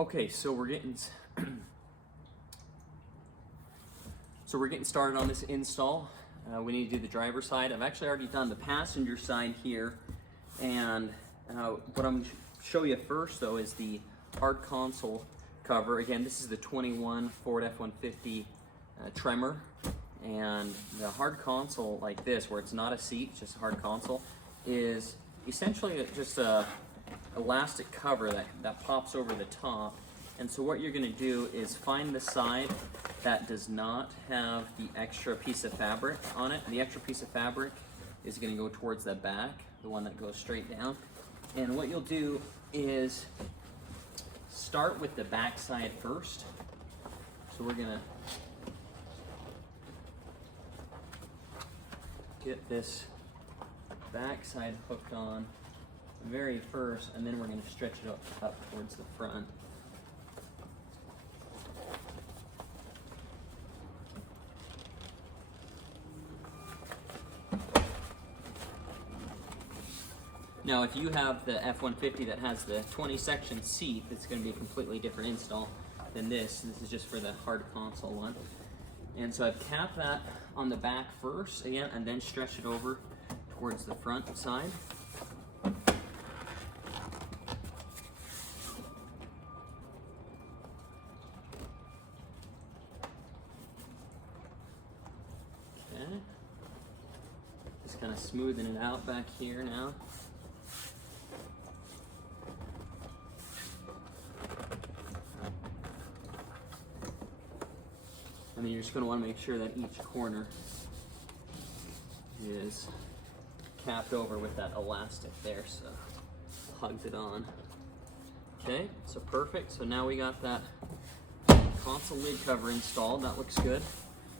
Okay, so we're getting started on this install. We need to do the driver's side. I've actually already done the passenger side here, and what I'm going to show you first though is the hard console cover. Again, this is the 21 Ford F150 Tremor, and the hard console like this, where it's not a seat, just a hard console, is essentially just a elastic cover that pops over the top. And so what you're going to do is find the side that does not have the extra piece of fabric on it. The extra piece of fabric is going to go towards the back, the one that goes straight down. And what you'll do is start with the back side first. So we're going to get this back side hooked on very first, and then we're going to stretch it up towards the front. Now, if you have the F-150 that has the 20-section seat, it's going to be a completely different install than this. This is just for the hard console one. And so I've capped that on the back first, again, and then stretched it over towards the front side. Okay. Just kind of smoothing it out back here now. And then you're just going to want to make sure that each corner is capped over with that elastic there, so hugs it on. Okay, so perfect. So now we got that console lid cover installed. That looks good.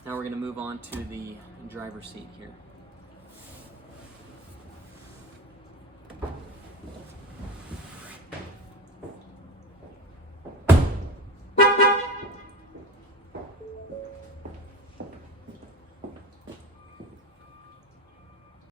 Now we're going to move on to the driver's seat here.